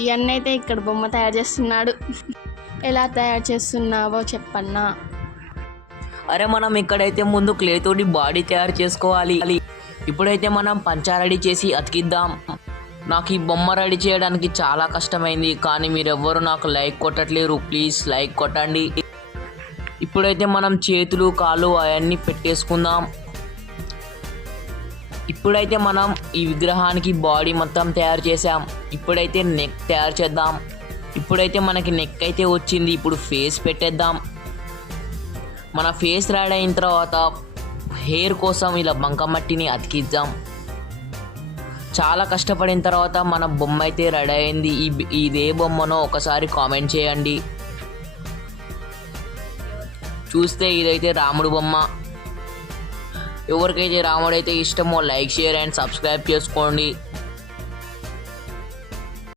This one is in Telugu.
ఈ అన్న అయితే ఇక్కడ బొమ్మ తయారు చేస్తున్నాడు. ఎలా తయారు చేస్తున్నావో చెప్పన్నా. అరే మనం ఇక్కడైతే ముందు క్లే తోటి బాడీ తయారు చేసుకోవాలి. ఇప్పుడైతే మనం పంచా రెడీ చేసి అతికిద్దాం. నాకు ఈ బొమ్మ రెడీ చేయడానికి చాలా కష్టమైంది, కానీ మీరెవ్వరూ నాకు లైక్ కొట్టట్లేరు. ప్లీజ్ లైక్ కొట్టండి. ఇప్పుడైతే మనం చేతులు కాళ్ళు అవన్నీ పెట్టేసుకుందాం. ఇప్పుడైతే మనం ఈ విగ్రహానికి బాడీ మొత్తం తయారు చేసాం. ఇప్పుడైతే నెక్ తయారు చేద్దాం. ఇప్పుడైతే మనకి నెక్ అయితే వచ్చింది. ఇప్పుడు ఫేస్ పెట్టేద్దాం. మన ఫేస్ రెడీ అయిన తర్వాత హెయిర్ కోసం ఇలా బంకమట్టిని అతికిద్దాం. చాలా కష్టపడిన తర్వాత మన బొమ్మ అయితే రెడీ అయింది. ఇదే బొమ్మనో ఒకసారి కామెంట్ చేయండి. చూస్తే ఇదైతే రాముడు బొమ్మ. ఎవరికైతే రాముడు అయితే ఇష్టమో లైక్ షేర్ అండ్ సబ్స్క్రైబ్ చేసుకోండి.